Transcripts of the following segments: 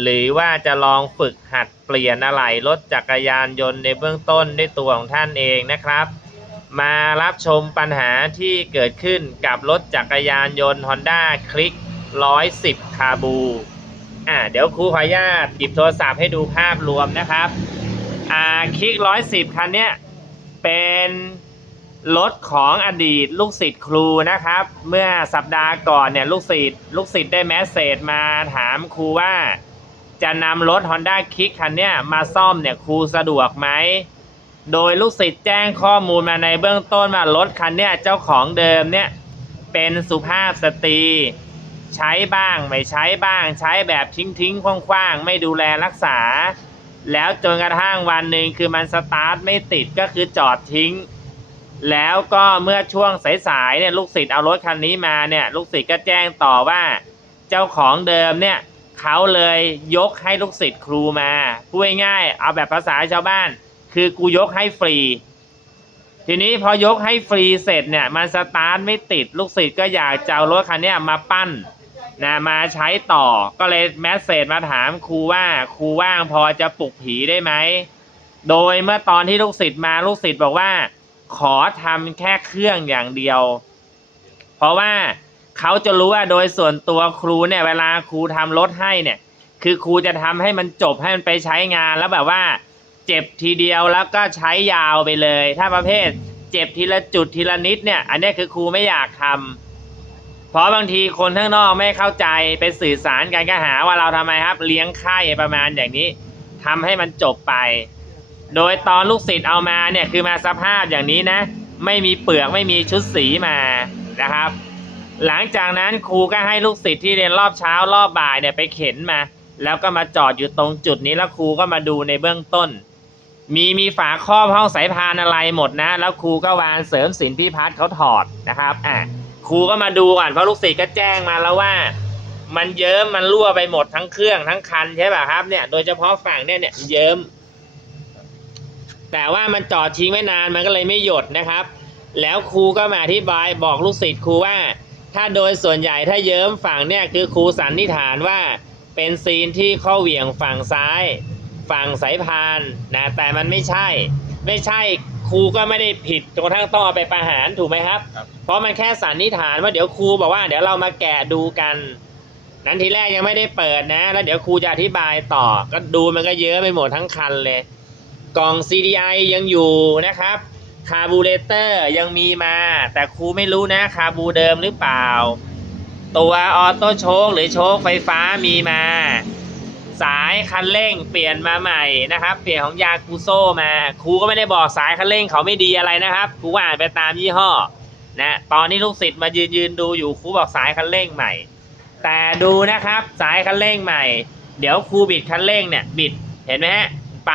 หรือว่าจะลองฝึกหัดเปลี่ยนอะไหล่รถจักรยานยนต์ในเบื้องต้นด้วยตัวของท่านเองนะครับ มารับชมปัญหาที่เกิดขึ้นกับรถจักรยานยนต์ Honda c l i c 110คาบูอ่าเดี๋ยวครูขออนุญาตหยิบโทรศัพท์ให้ดูภาพรวมนะครับอ่าคลิก 110 คันเนี้ยเป็นรถของอดีตลูกศิษย์ครูนะครับ เมื่อสัปดาห์ก่อนเนี่ยลูกศิษย์ลูกศิษย์ได้แมสเซจมาถามครูว่า จะนำรถ Honda Kick คันเนี้ยมาซ่อมเนี่ยครูสะดวกไหม โดยลูกศิษย์แจ้งข้อมูลมาในเบื้องต้นว่ารถคันเนี้ยเจ้าของเดิมเนี่ยเป็นสุภาพสตรี ใช้บ้างไม่ใช้บ้าง ใช้แบบทิ้งทิ้งๆคว่างๆ ไม่ดูแลรักษา แล้วจนกระทั่งวันหนึ่งคือมันสตาร์ทไม่ติดก็คือจอดทิ้ง แล้วก็เมื่อช่วงสายๆเนี่ยลูกศิษย์เอารถคันนี้มาเนี่ยลูกศิษย์ก็แจ้งต่อว่า เจ้าของเดิมเนี่ย เขาเลยยกให้ลูกศิษย์ครูมาพูดง่ายๆเอาแบบภาษาชาวบ้าน คือกูยกให้ฟรี ทีนี้พอยกให้ฟรีเสร็จเนี่ย มันสตาร์ทไม่ติดลูกศิษย์ก็อยากจะเอารถคันนี้มาปั้นนะมาใช้ต่อก็เลยแมสเซจมาถามครูว่าครูว่างพอจะปลุกผีได้ไหม โดยเมื่อตอนที่ลูกศิษย์มาลูกศิษย์บอกว่า ขอทำแค่เครื่องอย่างเดียว เพราะว่า เขาจะรู้ว่าโดยส่วนตัวครูเนี่ยเวลาครูทำรถให้เนี่ย คือครูจะทำให้มันจบให้มันไปใช้งานแล้วแบบว่า เจ็บทีเดียวแล้วก็ใช้ยาวไปเลย ถ้าประเภทเจ็บทีละจุดทีละนิดเนี่ย อันนี้คือครูไม่อยากทำเพราะบางทีคนข้างนอกไม่เข้าใจไปสื่อสารกันก็หาว่าเราทำไมครับ เลี้ยงไข่ประมาณอย่างนี้ทำให้มันจบไป โดยตอนลูกศิษย์เอามาเนี่ยคือมาสภาพอย่างนี้นะ ไม่มีเปลือกไม่มีชุดสีมานะครับ หลังจากนั้นครูก็ให้ลูกศิษย์ที่เรียนรอบเช้ารอบบ่ายเนี่ยไปเข็นมา แล้วก็มาจอดอยู่ตรงจุดนี้แล้วครูก็มาดูในเบื้องต้น มีมีฝาครอบห้องสายพานอะไรหมดนะ แล้วครูก็วานเสริมสินพี่พัฒน์เขาถอดนะครับอะครูก็มาดูก่อนเพราะลูกศิษย์ก็แจ้งมาแล้วว่า มันเยิ้มมันรั่วไปหมดทั้งเครื่องทั้งคันใช่ป่ะครับเนี่ยโดยเฉพาะฝั่งเนี่ยเนี่ยเยิ้มแต่ว่ามันจอดทิ้งไว้นานมันก็เลยไม่หยดนะครับ แล้วครูก็มาอธิบายบอกลูกศิษย์ครูว่า ถ้าโดยส่วนใหญ่ถ้าเยิ้มฝั่งเนี่ยคือครูสันนิษฐานว่าเป็นซีนที่ข้อเหวี่ยงฝั่งซ้าย ฝั่งสายพานนะแต่มันไม่ใช่ ไม่ใช่ครูก็ไม่ได้ผิดจนกระทั่งต้องเอาไปประหารถูกไหมครับครับ เพราะมันแค่สันนิษฐานว่าเดี๋ยวครูบอกว่า เดี๋ยวเรามาแกะดูกัน นั้นทีแรกยังไม่ได้เปิดนะ แล้วเดี๋ยวครูจะอธิบายต่อ ก็ดูมันก็เยอะไปหมดทั้งคันเลย กล่อง CDI ยังอยู่นะครับ คาบูเรเตอร์ยังมีมา แต่ครูไม่รู้นะคาบูเดิมหรือเปล่า ตัวออโต้โชคหรือโชคไฟฟ้ามีมา สายคันเร่งเปลี่ยนมาใหม่นะครับ เปลี่ยนของยากูโซมา ครูก็ไม่ได้บอกสายคันเร่งเขาไม่ดีอะไรนะครับ ครูก็อ่านไปตามยี่ห้อนะตอนนี้ลูกศิษย์มายืนยืนดูอยู่ครูบอกสายคันเร่งใหม่ แต่ดูนะครับสายคันเร่งใหม่ เดี๋ยวครูบิดคันเร่งเนี่ยบิดเห็นไหมฮะไป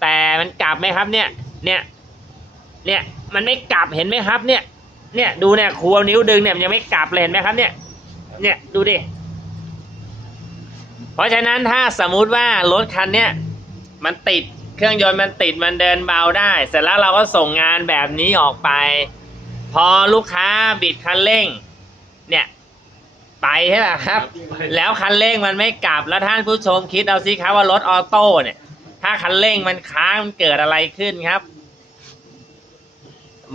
แต่มันกลับไหมครับเนี่ยเนี่ย เนี่ยมันไม่กลับเห็นไหมครับ เนี่ย เนี่ยดูเนี่ยครูเอานิ้วดึงเนี่ยมันยังไม่กลับเลยเห็นไหมครับ เนี่ย เนี่ยดูดิเพราะฉะนั้นถ้าสมมุติว่ารถคันเนี้ยมันติดเครื่องยนต์มันติดมันเดินเบาได้ เสร็จแล้วเราก็ส่งงานแบบนี้ออกไป พอลูกค้าบิดคันเร่ง เนี่ยไปใช่ไหมครับ แล้วคันเร่งมันไม่กลับแล้วท่านผู้ชมคิดเอาสิครับว่ารถออโต้เนี่ย ถ้าคันเร่งมันค้างมันเกิดอะไรขึ้นครับ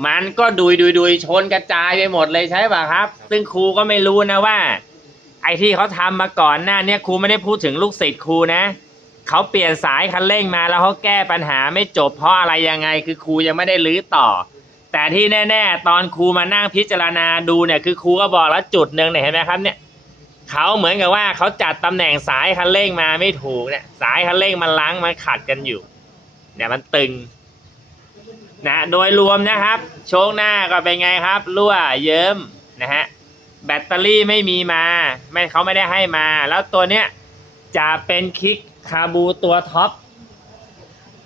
มันก็ดุยดุยดุยชนกระจายไปหมดเลยใช่ป่ะครับ ซึ่งครูก็ไม่รู้นะว่า ไอ้ที่เขาทำมาก่อนหน้าเนี้ครูไม่ได้พูดถึงลูกศิษย์ครูนะเขาเปลี่ยนสายคันเร่งมาแล้วเขาแก้ปัญหาไม่จบเพราะอะไรยังไง คือครูยังไม่ได้รื้อต่อ แต่ที่แน่ ๆ ตอนครูมานั่งพิจารณาดูเนี่ยคือครูก็บอกแล้วจุดหนึ่งเนี่ยเห็นไหมครับเนี่ยเขาเหมือนกับว่าเขาจัดตำแหน่งสายคันเร่งมาไม่ถูกเนี่ยสายคันเร่งมันล้างมันขัดกันอยู่เนี่ยมันตึง นะโดยรวมนะครับ โชคหน้าก็เป็นไงครับ รั่วเยิ้มนะฮะแบตเตอรี่ไม่มีมาไม่เขาไม่ได้ให้มา แล้วตัวเนี้ยจะเป็นคลิกคาบูตัวท็อป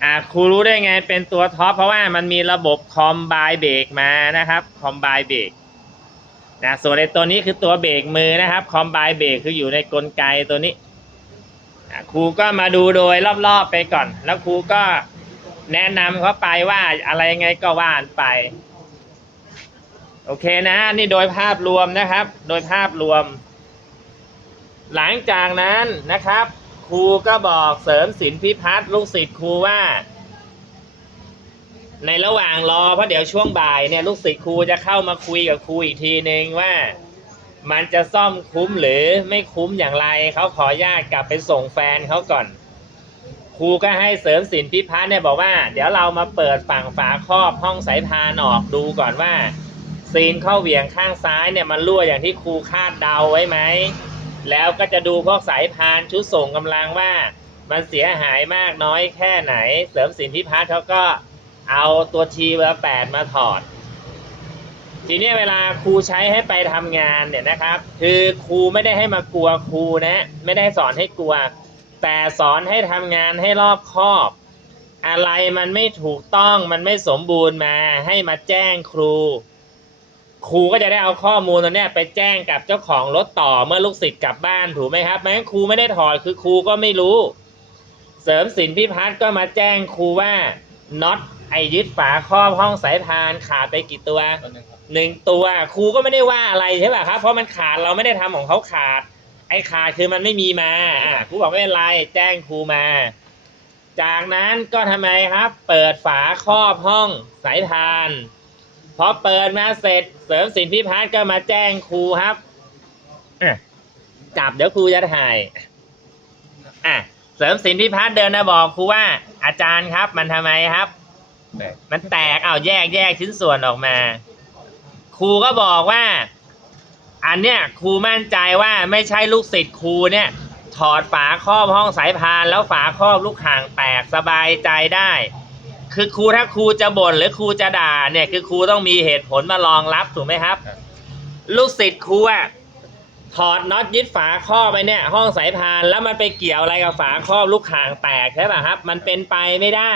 อ่าครูรู้ได้ไงเป็นตัวท็อปเพราะว่ามันมีระบบคอมไบเบรกมานะครับคอมไบเบรกนะส่วนในตัวนี้คือตัวเบรกมือนะครับคอมไบเบรกคืออยู่ในกลไกตัวนี้ครูก็มาดูโดยรอบๆไปก่อน แล้วครูก็ แนะนำเขาไปว่าอะไรไงก็ว่านไป โอเคนะนี่โดยภาพรวมนะครับ โดยภาพรวม หลังจากนั้นนะครับ ครูก็บอกเสริมศิลพิพัฒน์ลูกศิษย์ครูว่า ในระหว่างรอเพราะเดี๋ยวช่วงบ่ายเนี่ยลูกศิษย์ครูจะเข้ามาคุยกับครูอีกทีนึงว่ามันจะซ่อมคุ้มหรือไม่คุ้มอย่างไรเขาขออนุญาตกลับไปส่งแฟนเขาก่อน ครูก็ให้เสริมศิลป์พิพัฒน์เนี่ยบอกว่า เดี๋ยวเรามาเปิดฝั่งฝาครอบห้องสายพานออกดูก่อนว่าซีนเข้าเหวี่ยงข้างซ้ายเนี่ยมันรั่วอย่างที่ครูคาดเดาไว้ไหมแล้วก็จะดูพวกสายพานชุดส่งกำลังว่า มันเสียหายมากน้อยแค่ไหน เสริมสินพิพัฒน์เขาก็เอาตัวทีเบอร์แปดมาถอด ทีนี้เวลาครูใช้ให้ไปทำงานเนี่ยนะครับ คือครูไม่ได้ให้มากลัวครูนะ ไม่ได้สอนให้กลัว แต่สอนให้ทำงานให้รอบคอบ อะไรมันไม่ถูกต้องมันไม่สมบูรณ์มาให้มาแจ้งครู ครูก็จะได้เอาข้อมูลตัวเนี้ยไปแจ้งกับเจ้าของรถต่อเมื่อลูกศิษย์กลับบ้านถูกไหมครับแม้ครูไม่ได้ถอดคือครูก็ไม่รู้ เสริมสินพิพัฒน์ก็มาแจ้งครูว่าน็อตไอยึดฝาครอบห้องสายพานขาดไปกี่ตัวหนึ่งตัวครูก็ไม่ได้ว่าอะไรใช่ป่ะครับ เพราะมันขาดเราไม่ได้ทำของเขาขาด ไอ้ขาดคือมันไม่มีมาอะครูบอกไม่เป็นไรแจ้งครูมา จากนั้นก็ทำไมครับ เปิดฝาครอบห้องสายพานพอเปิดมาเสร็จเสริมสินพิพัฒน์ก็มาแจ้งครูครับจับเดี๋ยวครูจะถ่ายอะเสริมสินพิพัฒน์เดินมาบอกครูว่า อาจารย์ครับ มันทำไมครับ มันแตกเอาแยกแยกชิ้นส่วนออกมา ครูก็บอกว่า อันเนี้ยครูมั่นใจว่าไม่ใช่ลูกศิษย์ครูเนี่ยถอดฝาครอบห้องสายพานแล้วฝาครอบลูกข่างแตกสบายใจได้ คือครูถ้าครูจะบ่นหรือครูจะด่าเนี่ยคือครูต้องมีเหตุผลมารองรับถูกไหมครับ ลูกศิษย์ครูอะถอดน็อตยึดฝาครอบไปเนี่ย ห้องสายพานแล้วมันไปเกี่ยวอะไรกับฝาครอบลูกข่างแตกใช่ป่ะครับ มันเป็นไปไม่ได้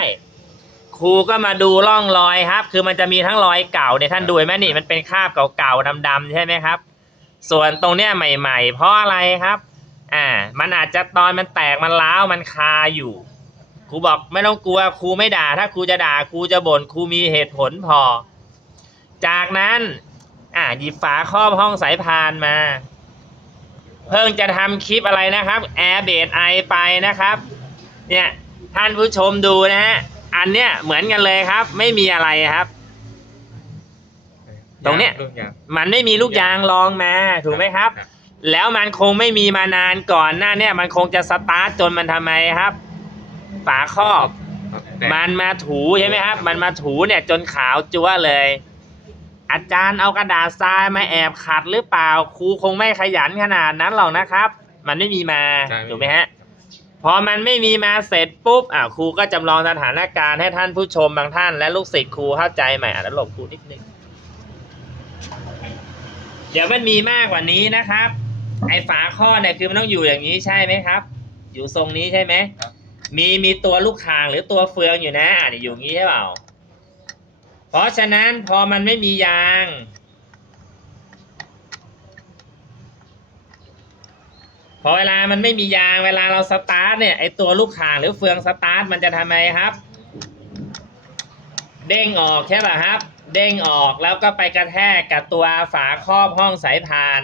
ครูก็มาดูร่องรอยครับ คือมันจะมีทั้งรอยเก่าเนี่ยท่านดูไหมนี่มันเป็นคราบเก่าๆดำๆใช่ไหมครับ ส่วนตรงเนี้ยใหม่ ๆ เพราะอะไรครับ อ่า มันอาจจะตอนมันแตกมันร้าวมันคาอยู่ ครูบอกไม่ต้องกลัวครูไม่ด่า ถ้าครูจะด่าครูจะบ่นครูมีเหตุผลพอ จากนั้น อ่าหยิบฝาครอบห้องสายพานมา เพิ่งจะทำคลิปอะไรนะครับแอร์เบดไอไปนะครับ เนี่ยท่านผู้ชมดูนะฮะอันเนี้ยเหมือนกันเลยครับ ไม่มีอะไรครับ ตรงเนี้ย ลูกยางมันไม่มีลูกยางรองมาถูกไหมครับ แล้วมันคงไม่มีมานานก่อนหน้าเนี่ยมันคงจะสตาร์ทจนมันทำไมครับ ฝาครอบ ครับแปดมันมาถูใช่ไหมครับ มันมาถูเนี่ยจนขาวจั๊วเลย อาจารย์เอากระดาษทรายมาแอบขัดหรือเปล่า ครูคงไม่ขยันขนาดนั้นหรอกนะครับ มันไม่มีมาใช่ถูกไหมฮะ พอมันไม่มีมาเสร็จปุ๊บอ่าครูก็จำลองสถานการณ์ให้ท่านผู้ชมบางท่าน และลูกศิษย์ครูเข้าใจใหม่อะแล้วหลบครูนิดนึง เดี๋ยวมันมีมากกว่านี้นะครับ ไอ้ฝาข้อเนี่ยคือมันต้องอยู่อย่างนี้ใช่ไหมครับ อยู่ทรงนี้ใช่ไหมครับมีมีตัวลูกคางหรือตัวเฟืองอยู่นะอะอยู่อย่างนี้ใช่เปล่า เพราะฉะนั้นพอมันไม่มียางพอเวลามันไม่มียางเวลาเราสตาร์ทเนี่ยไอตัวลูกคางหรือเฟืองสตาร์ทมันจะทำไมครับ เด้งออกใช่ป่ะครับ เด้งออกแล้วก็ไปกระแทกกับตัวฝาครอบห้องสายพาน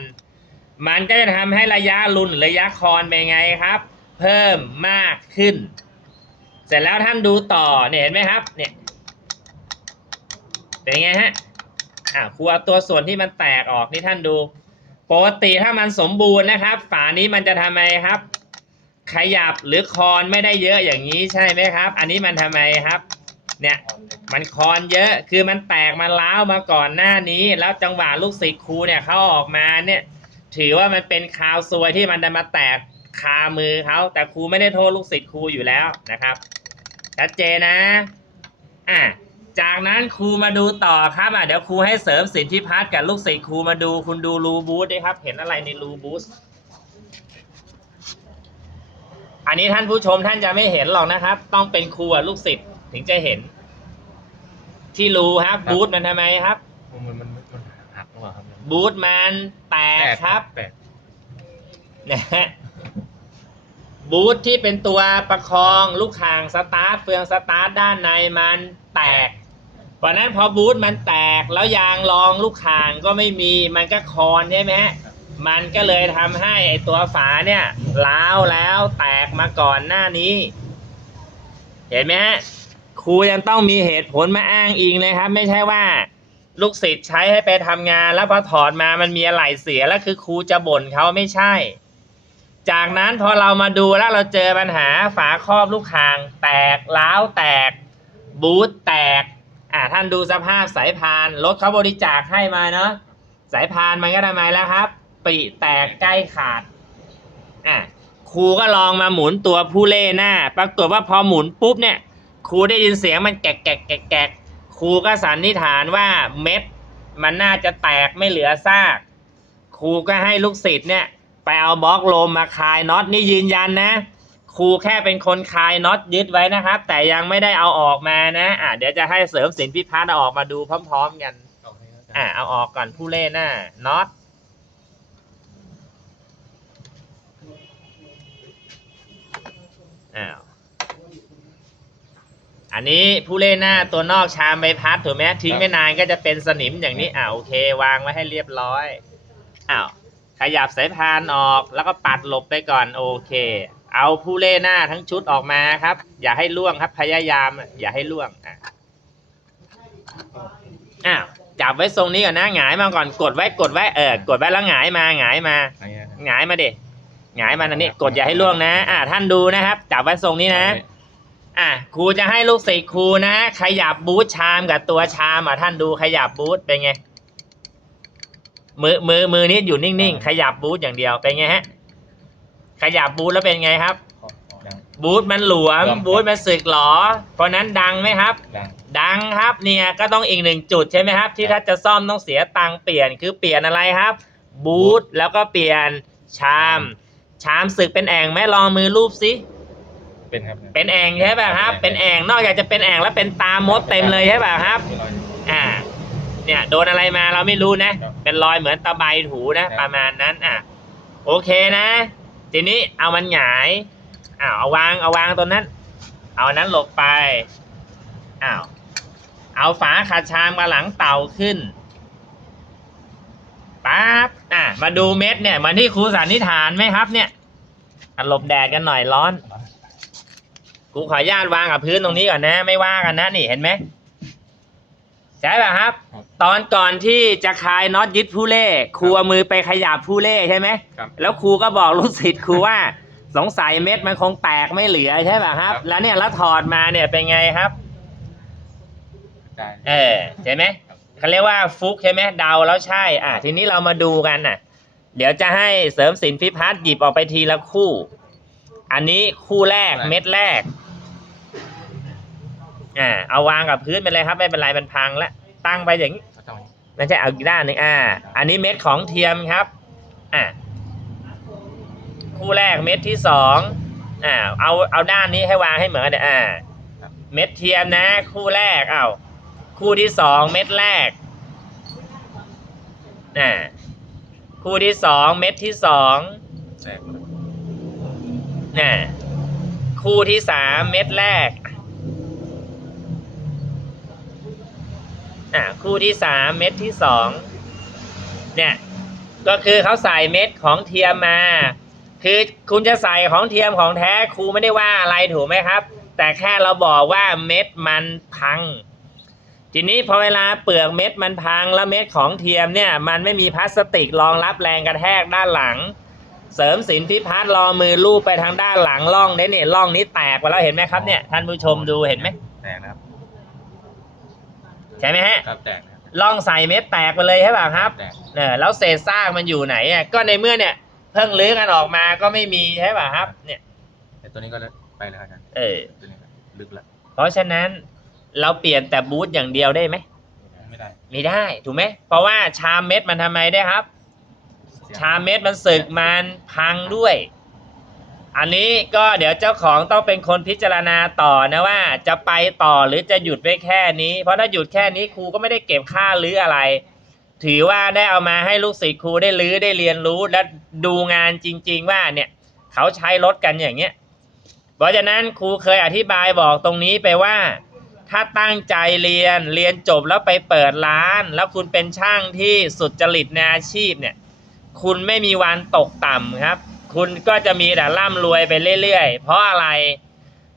มันก็จะทำให้ระยะรุนหรือระยะคอนเป็นไงครับ เพิ่มมากขึ้น เสร็จแล้วท่านดูต่อเนี่ยเห็นไหมครับเนี่ยเป็นไงฮะอ่าครูเอาตัวส่วนที่มันแตกออกนี่ท่านดูปกติถ้ามันสมบูรณ์นะครับ ฝานี้มันจะทำไมครับ ขยับหรือคอนไม่ได้เยอะอย่างนี้ใช่ไหมครับ อันนี้มันทำไมครับ เนี่ยมันคอนเยอะคือมันแตกมันล้าวมาก่อนหน้านี้ แล้วจังหวะลูกศิษย์ครูเนี่ยเขาออกมาเนี่ย ถือว่ามันเป็นคาวซวยที่มันจะมาแตกคามือเขาแต่ครูไม่ได้โทษลูกศิษย์ครูอยู่แล้วนะครับชัดเจนนะอะจากนั้นครูมาดูต่อครับอะเดี๋ยวครูให้เสริมสิทธิพัฒน์กับลูกศิษย์ครูมาดูคุณดูรูบูธด้วยครับ เห็นอะไรในรูบูธอันนี้ท่านผู้ชมท่านจะไม่เห็นหรอกนะครับ ต้องเป็นครูลูกศิษย์ ถึงถึงจะเห็น ที่รูครับครับบูทมันทำไมครับมันมันมันมันหักหรือเปล่าครับบูทมันแตกครับแตกนะฮะบูทที่เป็นตัวประคองลูกคางสตาร์ทเฟืองสตาร์ทด้านในมันแตก เพราะฉะนั้นพอบูทมันแตกแล้วยางรองลูกคางก็ไม่มีมันก็คอนใช่ไหมฮะมันก็เลยทำให้ไอตัวฝาเนี่ยล้าวแล้วแตกมาก่อนหน้านี้ เห็นไหมฮะค รูยังต้องมีเหตุผลมาอ้างอิงเลยครับ ไม่ใช่ว่า ลูกศิษย์ใช้ให้ไปทำงาน แล้วพอถอดมามันมีอะไรเสียแล้วคือครูจะบ่นเขาไม่ใช่ จากนั้นพอเรามาดูแล้วเราเจอปัญหาฝาครอบลูกคาง แตกล้าวแตก บูทแตกอ่าท่านดูสภาพสายพานรถเขาบริจาคให้มาเนาะสายพานมันก็ทำไมแล้วครับปริแตกใกล้ขาดอะครูก็ลองมาหมุนตัวผู้เล่หน้า ปรากฏว่าพอหมุนปุ๊บเนี่ย ครูได้ยินเสียงมันแกกแกกแกกแกกครูก็สันนิษฐานว่าเม็ด มันน่าจะแตกไม่เหลือซาก ครูก็ให้ลูกศิษย์เนี่ยไปเอาบล็อกโลมมาคลายน็อตนี่ยืนยันนะ ครูแค่เป็นคนคลายน็อตยึดไว้นะครับ แต่ยังไม่ได้เอาออกมานะอะเดี๋ยวจะให้เสริมสินพิพัฒน์เอาออกมาดูพร้อม ๆ กันเอาให้อาจารย์อะเอาออกก่อนผู้เล่หน้าน็อตอ้าว อันนี้ผู้เล่หน้าตัวนอกชามใบพัดถูกไหมทิ้งไม่นานก็จะเป็นสนิมอย่างนี้อ่าโอเค วางไว้ให้เรียบร้อยอ้าวขยับสายพานออกแล้วก็ปัดหลบไปก่อนโอเค เอาผู้เล่หน้าทั้งชุดออกมาครับ อย่าให้ล่วงครับพยายาม อย่าให้ล่วงอะอ้าวจับไว้ทรงนี้ก่อนนะหงายมาก่อนกดไว้กดไว้เออกดไว้แล้วหงายมาหงายมาอันนี้นะครับหงายมาเด็หงายมาอันนี้ กดอย่าให้ล่วงนะ อ่าท่านดูนะครับ จับไว้ทรงนี้นะ อะครูจะให้ลูกศิษย์ครูนะ ขยับบูทชามกับตัวชามอะท่านดูขยับบูทเป็นไง มือมือมือนี้อยู่นิ่งๆ ขยับบูทอย่างเดียวเป็นไงฮะ ขยับบูทแล้วเป็นไงครับดังบูทมันหลวมหลวมบูทมันสึกหรอ เพราะนั้นดังไหมครับดังดังครับเนี่ยก็ต้องอีกหนึ่งจุดใช่ไหมครับ ที่ถ้าจะซ่อมต้องเสียตังค์เปลี่ยนคือเปลี่ยนอะไรครับ บูทแล้วก็เปลี่ยนชาม ชามสึกเป็นแอ่งไหมลองมือรูปสิ เป็นครับเป็นแอ่งใช่ป่ะครับ เป็นแอ่งนอกจากจะเป็นแอ่งแล้วเป็นตามดเต็มเลยใช่ป่ะครับมีรอยอ่า เนี่ยโดนอะไรมาเราไม่รู้นะครับเป็นรอยเหมือนตะไบถูนะครับประมาณนั้น อะ โอเคนะ ทีนี้เอามันหงายอ้าวเอาวางเอาวางตัวนั้น เอาอันนั้นหลบไปอ้าวเอาฝาขัดชามมาหลังเต่าขึ้นปั๊บอะมาดูเม็ดเนี่ยเหมือนที่ครูสันนิษฐานไหมครับ เนี่ยอะหลบแดดกันหน่อยร้อน ครูขออนุญาตวางกับพื้นตรงนี้ก่อนนะ ไม่ว่ากันนะนี่เห็นไหมใช่ป่ะครับ ครับตอนก่อนที่จะคลายน็อตยึดผู้เล่ครูเอามือไปขยับผู้เล่ใช่ไหมครับ แล้วครูก็บอกลูกศิษย์ครูว่า สงสัยเม็ดมันคงแตกไม่เหลือใช่ป่ะครับครับแล้วเนี่ยแล้วถอดมาเนี่ยเป็นไงครับอาจารย์เออใช่ไหมครับเขาเรียกว่าฟุกใช่ไหมเดาแล้วใช่ อะทีนี้เรามาดูกันน่ะ เดี๋ยวจะให้เสริมสินพิพัฒน์หยิบออกไปทีละคู่ อันนี้คู่แรกเม็ดแรก อ่าเอาวางกับพื้นไปเลยครับไม่เป็นไรมันพังแล้วตั้งไปอย่างนี้เขาต้องไม่ใช่เอาอีกด้านหนึ่งอ่า อันนี้เม็ดของเทียมครับ อ่าคู่แรกเม็ดที่สองอ่าเอาเอาด้านนี้ให้วางให้เหมือนกันเนี่ยอ่า เม็ดเทียมนะ คู่แรกเอาคู่ที่สองเม็ดแรกอ่าคู่ที่สองเม็ดที่สองแตกหมดน่ะคู่ที่สามเม็ดแรก อ่าคู่ที่สามเม็ดที่สองเนี่ยก็คือเขาใส่เม็ดของเทียมมา คือคุณจะใส่ของเทียมของแท้ครูไม่ได้ว่าอะไรถูกไหมครับ แต่แค่เราบอกว่าเม็ดมันพัง ทีนี้พอเวลาเปลือกเม็ดมันพังแล้วเม็ดของเทียมเนี่ยมันไม่มีพลาสติกรองรับแรงกระแทกด้านหลัง เสริมสินพิพัฒน์รอมือลูบไปทางด้านหลังร่องเนี่ยเนี่ยร่องนี้แตกไปแล้วเห็นไหมครับเนี่ยท่านผู้ชมดูเห็นไหมแตกนะครับ ใช่ไหมฮะครับแตกนะครับร่องใส่เม็ดแตกไปเลยใช่ป่ะครับแตกเออแล้วเศษซากมันอยู่ไหนอะก็ในเมื่อเนี่ย เพิ่งลื้อกันออกมาก็ไม่มีใช่ป่ะครับ เนี่ย แต่ตัวนี้ก็ไปแล้วอาจารย์เออ ตัวนี้ก็ลึกแล้วเพราะฉะนั้นเราเปลี่ยนแต่บูทอย่างเดียวได้ไหมไม่ได้ไม่ได้ถูกไหมเพราะว่าชามเม็ดมันทำไมได้ครับ เสียชามเม็ดมันสึกมันพังด้วย อันนี้ก็เดี๋ยวเจ้าของต้องเป็นคนพิจารณาต่อนะว่า จะไปต่อหรือจะหยุดไว้แค่นี้ เพราะถ้าหยุดแค่นี้ครูก็ไม่ได้เก็บค่ารื้ออะไร ถือว่าได้เอามาให้ลูกศิษย์ครูได้รื้อได้เรียนรู้และดูงานจริง ๆ ว่าเนี่ยเขาใช้รถกันอย่างเงี้ยเพราะฉะนั้นครูเคยอธิบายบอกตรงนี้ไปว่า ถ้าตั้งใจเรียนเรียนจบแล้วไปเปิดร้าน แล้วคุณเป็นช่างที่สุดจริตในอาชีพเนี่ย คุณไม่มีวันตกต่ำครับ คุณก็จะมีแต่ร่ำรวยไปเรื่อยๆ เพราะอะไร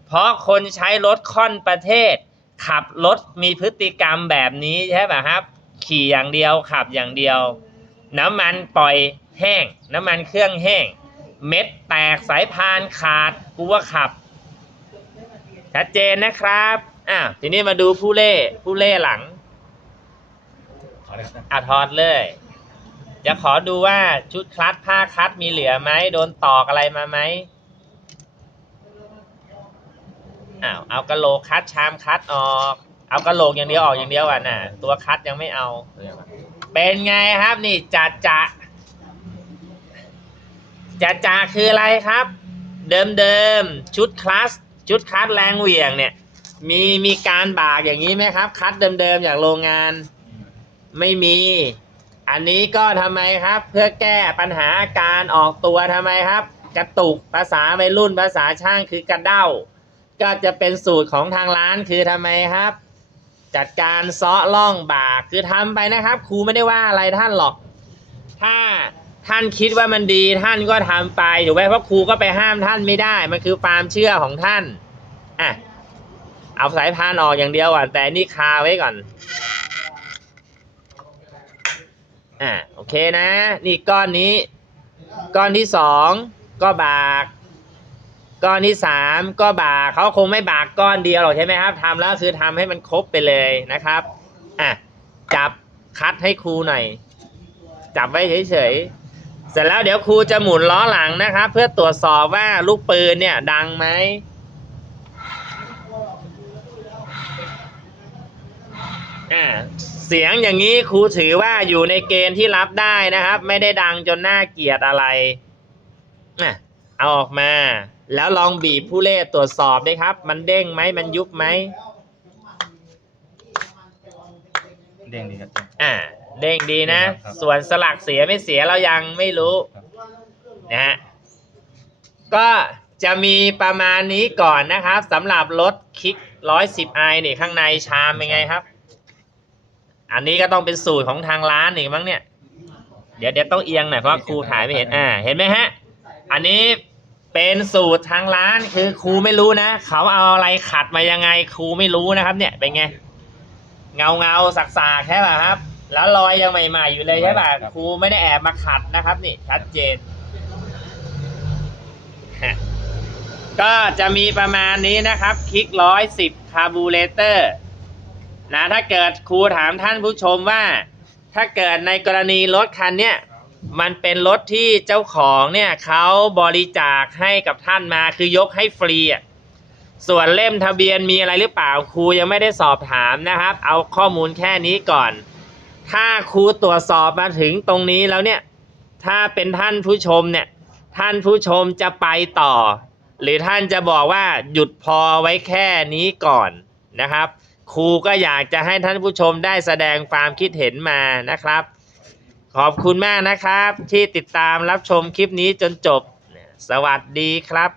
เพราะคนใช้รถค่อนประเทศ ขับรถมีพฤติกรรมแบบนี้ใช่ไหมครับ ขี่อย่างเดียวขับอย่างเดียว น้ำมันปล่อยแห้ง น้ำมันเครื่องแห้ง เม็ดแตกสายพานขาดกูว่าขับชัดเจนนะครับอะทีนี้มาดูผู้เล่ผู้เล่หลังขอเลยครับอะถอดเลย จะขอดูว่าชุดคลัตผ้าคลัตมีเหลือไหมโดนตอกอะไรมาไหมอ้าวเอากระโหลกคัดชามคัดออก เอากระโหลกอย่างเดียวออกอย่างเดียวอะน่ะ ตัวคัดยังไม่เอา เป็นไงครับนี่จะจะจะจะคืออะไรครับ เดิมเดิมชุดคลาสชุดคัดแรงเหวี่ยงเนี่ย มีมีการบากอย่างนี้ไหมครับ คัดเดิมเดิมๆอย่างโรงงาน ไม่มี อันนี้ก็ทำไมครับ เพื่อแก้ปัญหาการออกตัวทำไมครับ กระตุกภาษาวัยรุ่นภาษาช่างคือกระเด้า ก็จะเป็นสูตรของทางร้านคือทำไมครับ จัดการเซาะล่องบากคือทำไปนะครับ ครูไม่ได้ว่าอะไรท่านหรอก ถ้าท่านคิดว่ามันดีท่านก็ทำไปถูกไหมเพราะครูก็ไปห้ามท่านไม่ได้ มันคือความเชื่อของท่านอะเอาสายพานออกอย่างเดียวก่อนแต่นี่คาไว้ก่อน อ่าโอเคนะ นี่ก้อนนี้ ก้อนที่สองก็บาก ก้อนที่สามก็บากเขาคงไม่บากก้อนเดียวหรอกใช่ไหมครับทำแล้วคือทำให้มันครบไปเลยนะครับอะจับคัดให้ครูหน่อย จับไว้เฉยๆเสร็จแล้วเดี๋ยวครูจะหมุนล้อหลังนะครับ เพื่อตรวจสอบว่าลูกปืนเนี่ย ดังไหมอ่า เสียงอย่างนี้ครูถือว่าอยู่ในเกณฑ์ที่รับได้นะครับ ไม่ได้ดังจนน่าเกลียดอะไรน่ะเอาออกมา แล้วลองบีบผู้เล่นตรวจสอบด้วยครับ มันเด้งไหมมันยุบไหมเด้งดีครับอ่าเด้งดีนะครับส่วนสลักเสียไม่เสียเรายังไม่รู้ครับนะฮะก็จะมีประมาณนี้ก่อนนะครับสำหรับรถคลิก 110ไอนี่ข้างในชามเป็นไงครับ อันนี้ก็ต้องเป็นสูตรของทางร้านอีกมั้งเนี่ย เดี๋ยวเดี๋ยวต้องเอียงหน่อยเพราะครูถ่ายไม่เห็น อ่า เห็นไหมฮะ อันนี้เป็นสูตรทางร้านคือครูไม่รู้นะเขาเอาอะไรขัดมายังไงครูไม่รู้นะครับ เนี่ยเป็นไงเงาเงาสักสากๆใช่ป่ะครับ แล้วรอยยังใหม่ๆอยู่เลยใช่ป่ะครูไม่ได้แอบมาขัดนะครับ นี่ชัดเจนฮะก็จะมีประมาณนี้นะครับ คลิกร้อยสิบคาบูเลเตอร์ นะถ้าเกิดครูถามท่านผู้ชมว่า ถ้าเกิดในกรณีรถคันเนี้ยมันเป็นรถที่เจ้าของเนี่ยเขาบริจาคให้กับท่านมาคือยกให้ฟรีอะส่วนเล่มทะเบียนมีอะไรหรือเปล่าครูยังไม่ได้สอบถามนะครับ เอาข้อมูลแค่นี้ก่อน ถ้าครูตรวจสอบมาถึงตรงนี้แล้วเนี่ย ถ้าเป็นท่านผู้ชมเนี่ย ท่านผู้ชมจะไปต่อ หรือท่านจะบอกว่าหยุดพอไว้แค่นี้ก่อนนะครับ ครูก็อยากจะให้ท่านผู้ชมได้แสดงความคิดเห็นมานะครับ ขอบคุณมากนะครับที่ติดตามรับชมคลิปนี้จนจบ สวัสดีครับ